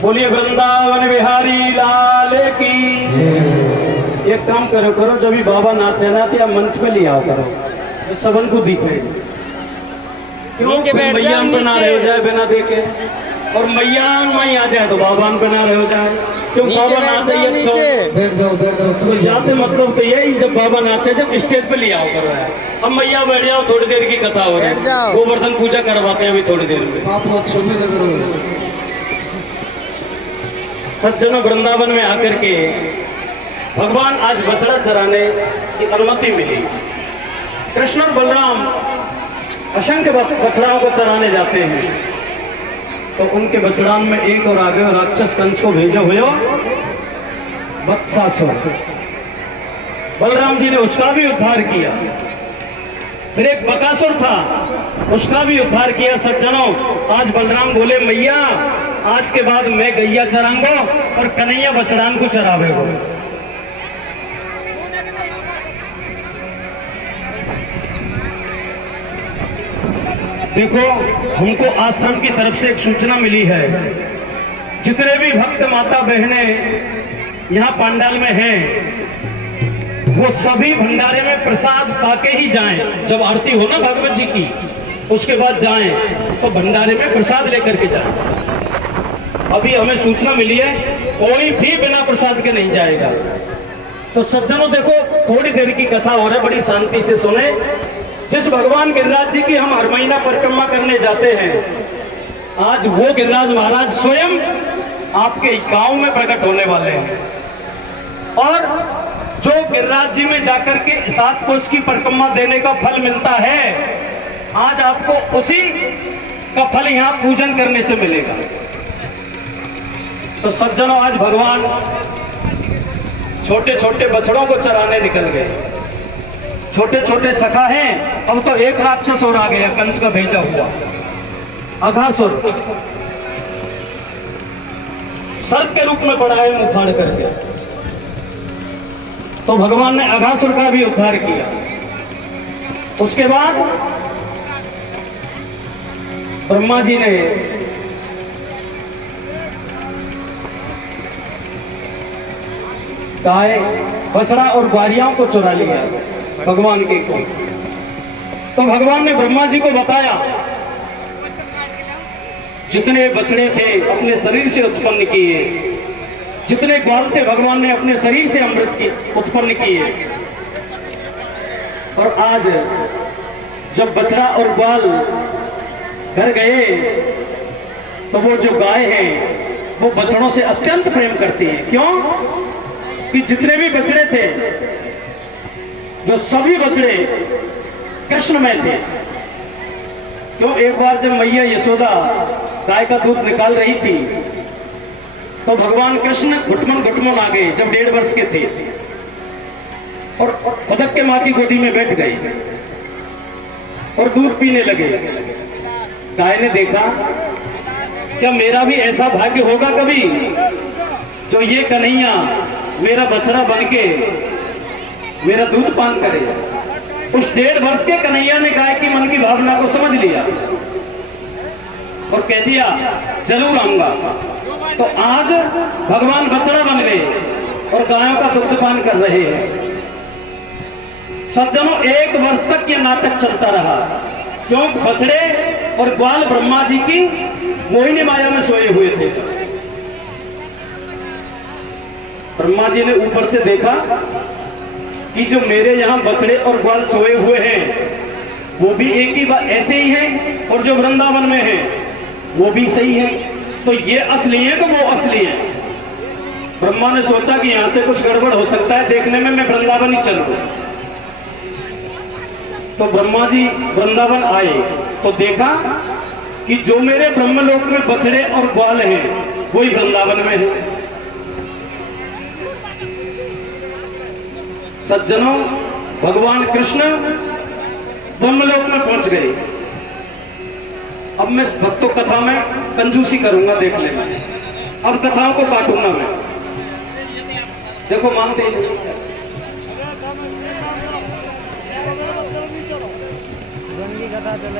बोलिए वृंदावन बिहारी लाल की। एक काम करो करो, जब भी बाबा नाचे ना तो मंच पे लिया करो, तो सबन को दिखे। नीचे बैठ मैया जाओ, पे ना नीचे। रह जाए बिना देखे, और मैया वहीं आ जाए तो बाबा पे ना रह जाए। क्यों नीचे बाबा बैठ नाचे जाओ, ये नीचे। बैठ जाओ तो जाते मतलब तो यही, जब बाबा नाचे जब स्टेज पे लिया करो है। अब मैया बैठ जाओ, थोड़ी देर की कथा हो बैठ जाए, जाओ। गोवर्धन पूजा करवाते हैं अभी थोड़ी देर में। आप लोग छोटे लग रहे हो। सज्जनों, वृंदावन में आकर के भगवान आज बछड़ा चराने की अनुमति मिली। कृष्ण और बलराम असंख्य बछड़ाओं को चराने जाते हैं, तो उनके बछड़ान में एक और आगे राक्षस कंस को भेजा हुआ वत्सासुर। बलराम जी ने उसका भी उद्धार किया। फिर एक बकासुर था, उसका भी उद्धार किया। सज्जनों, आज बलराम बोले मैया आज के बाद मैं गैया चराऊंगा और कन्हैया बछड़ान को चरावेगो। देखो, हमको आश्रम की तरफ से एक सूचना मिली है, जितने भी भक्त माता बहनें यहाँ पंडाल में हैं, वो सभी भंडारे में प्रसाद पाके ही जाएं। जब आरती हो ना भगवत जी की, उसके बाद जाएं तो भंडारे में प्रसाद लेकर के जाएं। अभी हमें सूचना मिली है, कोई भी बिना प्रसाद के नहीं जाएगा। तो सज्जनों देखो, थोड़ी देर की कथा हो रही है, बड़ी शांति से सुने। जिस भगवान गिरिराज जी की हम हर महीना परिक्रमा करने जाते हैं, आज वो गिरिराज महाराज स्वयं आपके गांव में प्रकट होने वाले हैं। और जो गिरिराज जी में जाकर के 7 कोस की परिक्रमा देने का फल मिलता है, आज आपको उसी का फल यहाँ पूजन करने से मिलेगा। तो सज्जनों, आज भगवान छोटे छोटे बछड़ों को चराने निकल गए। छोटे छोटे सखा हैं। अब तो एक राक्षस और आ गया, कंस का भेजा हुआ अघासुर, सर्प के रूप में पड़ा है मुंह फाड़ करके। तो भगवान ने अघासुर का भी उद्धार किया। उसके बाद ब्रह्मा जी ने गाय, बछड़ा और ग्वारियां को चुरा लिया भगवान के को। तो भगवान ने ब्रह्मा जी को बताया, जितने बछड़े थे अपने शरीर से उत्पन्न किए, जितने ग्वाल थे भगवान ने अपने शरीर से अमृत की उत्पन्न किए। और आज जब बछड़ा और ग्वाल घर गए, तो वो जो गाय है वो बछड़ों से अत्यंत प्रेम करती है। क्यों? कि जितने भी बछड़े थे, जो सभी बछड़े कृष्ण में थे। क्यों? एक बार जब मैया यशोदा गाय का दूध निकाल रही थी, तो भगवान कृष्ण घुटमन घुटमन आ गए, जब 1.5 वर्ष के थे, और खुदक के माँ की गोदी में बैठ गए और दूध पीने लगे। गाय ने देखा, क्या मेरा भी ऐसा भाग्य होगा कभी, जो ये कन्हैया मेरा बछड़ा बनके मेरा दूध पान करे। उस 1.5 वर्ष के कन्हैया ने गाय की मन की भावना को समझ लिया और कह दिया जरूर आऊंगा। तो आज भगवान बछड़ा बन गए और गायों का दुग्ध पान कर रहे हैं। सज्जनों, 1 वर्ष तक यह नाटक चलता रहा। क्यों? बछड़े और ग्वाल ब्रह्मा जी की मोहिनी माया में सोए हुए थे। ब्रह्मा जी ने ऊपर से देखा कि जो मेरे यहाँ बछड़े और ग्वाल सोए हुए हैं, वो भी एक ही ऐसे ही हैं, और जो वृंदावन में हैं वो भी सही है। तो ये असली है तो वो असली है। ब्रह्मा ने सोचा कि यहाँ से कुछ गड़बड़ हो सकता है, देखने में मैं वृंदावन ही चलूं। तो ब्रह्मा जी वृंदावन आए तो देखा कि जो मेरे ब्रह्मलोक में बछड़े और ग्वाल हैं, वही वृंदावन में है। सज्जनों, भगवान कृष्ण ब्रह्मलोक में पहुंच गए। अब मैं भक्तों कथा में कंजूसी करूंगा, देख लेना। अब कथाओं को काटूंगा मैं। देखो, मानते ही नहीं।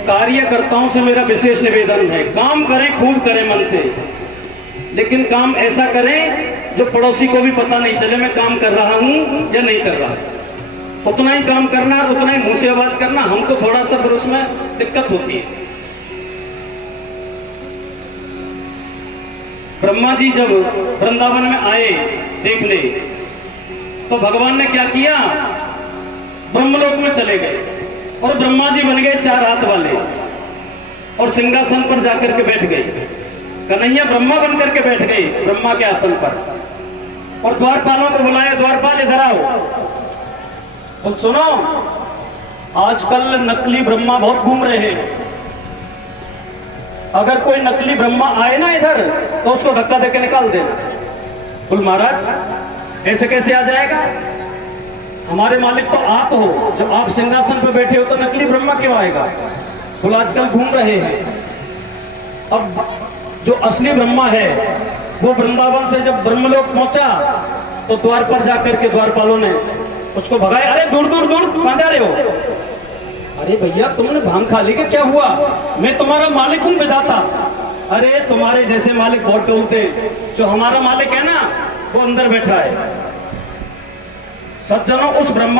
कार्यकर्ताओं से मेरा विशेष निवेदन है, काम करें, खूब करें मन से, लेकिन काम ऐसा करें जो पड़ोसी को भी पता नहीं चले मैं काम कर रहा हूं या नहीं कर रहा। उतना ही काम करना और उतना ही मुंह से आवाज करना, हमको थोड़ा सा फिर उसमें दिक्कत होती है। ब्रह्मा जी जब वृंदावन में आए देखने, तो भगवान ने क्या किया, ब्रह्मलोक में चले गए और ब्रह्मा जी बन गए 4 हाथ वाले और सिंहासन पर जाकर के बैठ गए। कन्हैया ब्रह्मा बन करके बैठ गए ब्रह्मा के आसन पर और द्वारपालों को बुलाया, द्वारपाल इधर आओ। तो सुनो, आजकल नकली ब्रह्मा बहुत घूम रहे हैं, अगर कोई नकली ब्रह्मा आए ना इधर तो उसको धक्का देके निकाल देना। बोल महाराज ऐसे कैसे आ जाएगा, हमारे मालिक तो आप हो, जब आप सिंहासन पे बैठे हो तो नकली ब्रह्मा क्यों आएगा। बोल आजकल घूम रहे हैं। अब जो असली ब्रह्मा है वो वृंदावन से जब ब्रह्मलोक पहुंचा तो द्वार पर जाकर के द्वारपालों ने उसको भगाया। अरे दूर दूर दूर, कहां जा रहे हो। अरे भैया तुमने भांग खा ली, क्या हुआ, मैं तुम्हारा मालिक हूं, विधाता। अरे तुम्हारे जैसे मालिक बहुत टोलते, जो हमारा मालिक है ना वो अंदर बैठा है। सज्जनों, उस ब्रह्मा